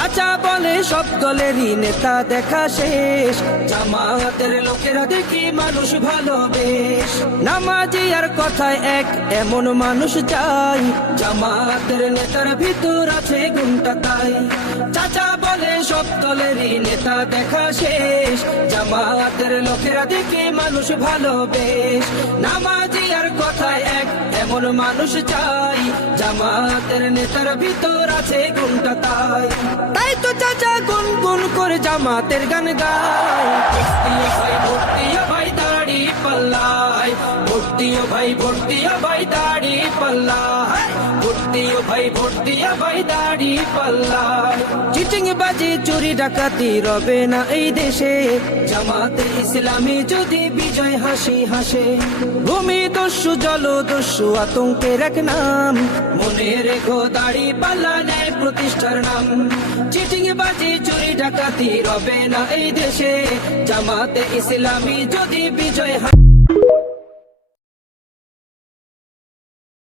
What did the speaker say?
চাচা বলে সব দলেরই নেতা দেখা শেষ, জামাতের লোকেরা দেখি মানুষ ভালোবেশ। নামাজি আর কথায় এক এমন মানুষ চাই, জামাতের নেতার ভিতর আছে গুণটা তাই। চাচা বলে সব দলেরই নেতা দেখা শেষ, জামাতের লোকেরা দেখি মানুষ ভালোবেশ। নামাজি আর কথায় এক এমন মানুষ চাই, জামাতের নেতার ভিতর আছে গুণটা তাই। তাই তো চাচা গুনগুন করে জামাতের গান গায়, ভোট দিও ভাই দাড়ি পাল্লায়, ভোট দিও ভাই, ভোট দিও ভাই দাড়ি পাল্লায়, ভোট দিও ভাই, ভোট দিও ভাই দাড়ি পাল্লায়। চিটিং বাজি চুরি ডাকাতি রবে না এই দেশে, জামাতে ইসলামী যদি বিজয় হাসি হাসে। ভূমি দস্যু জল দস্যু আতঙ্কের এক নাম, মনে রেখো দাড়ি পাল্লা ন্যায় প্রতিষ্ঠার নাম। চিটিং বাজি চুরি ডাকাতি রবে না এই দেশে, জামাতে ইসলামী যদি বিজয়